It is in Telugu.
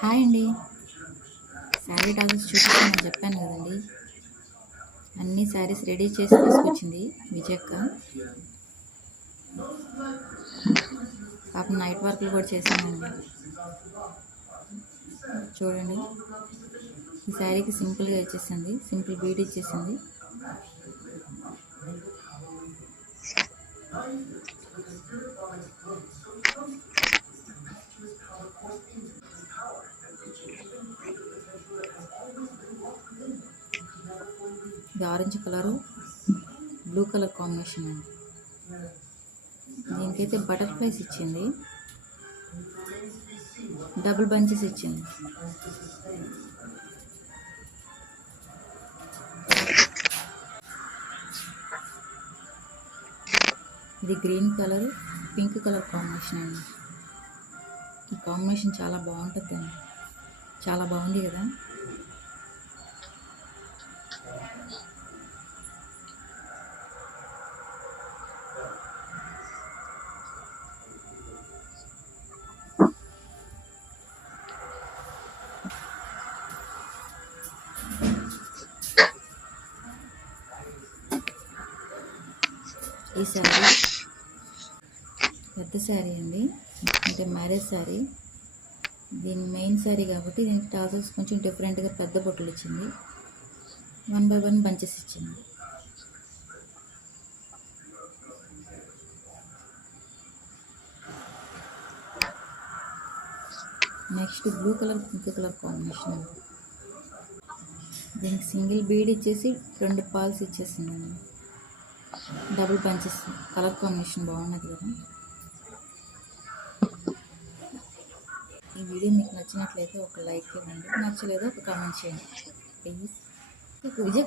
హాయ్ అండి. శారీ టాజెస్ చూపిస్తానని చెప్పాను కదండి. అన్ని శారీస్ రెడీ చేసి తీసుకొచ్చింది విజయక్క. పాపం నైట్ వర్క్లు కూడా చేశానండి. చూడండి, ఈ శారీకి సింపుల్గా ఇచ్చేసింది, సింపుల్ బీడ్ ఇచ్చేసింది. ఇది orange colour blue colour combination అండి. దీనికైతే బటర్ఫ్లైస్ ఇచ్చింది, డబుల్ బంచెస్ ఇచ్చింది. ఇది green colour pink colour combination అండి. ఈ కాంబినేషన్ చాలా బాగుంటుందండి. చాలా బాగుంది కదా. ఈ శారీ పెద్ద శారీ అండి, అంటే మ్యారేజ్ శారీ. దీని మెయిన్ శారీ కాబట్టి దీనికి టాజల్స్ కొంచెం డిఫరెంట్గా పెద్ద బొట్టులు ఇచ్చింది, 1 by 1 బంచెస్ ఇచ్చింది. Next blue colour pink colour combination. దీనికి సింగిల్ బీడ్ ఇచ్చేసి 2 పాల్స్ ఇచ్చేసిందండి, డబుల్ బంచెస్. కలర్ కాంబినేషన్ బాగున్నది కదా. ఈ వీడియో మీకు నచ్చినట్లయితే ఒక లైక్ ఇవ్వండి, నచ్చలేదో ఒక కామెంట్ చేయండి ప్లీజ్. విజయ్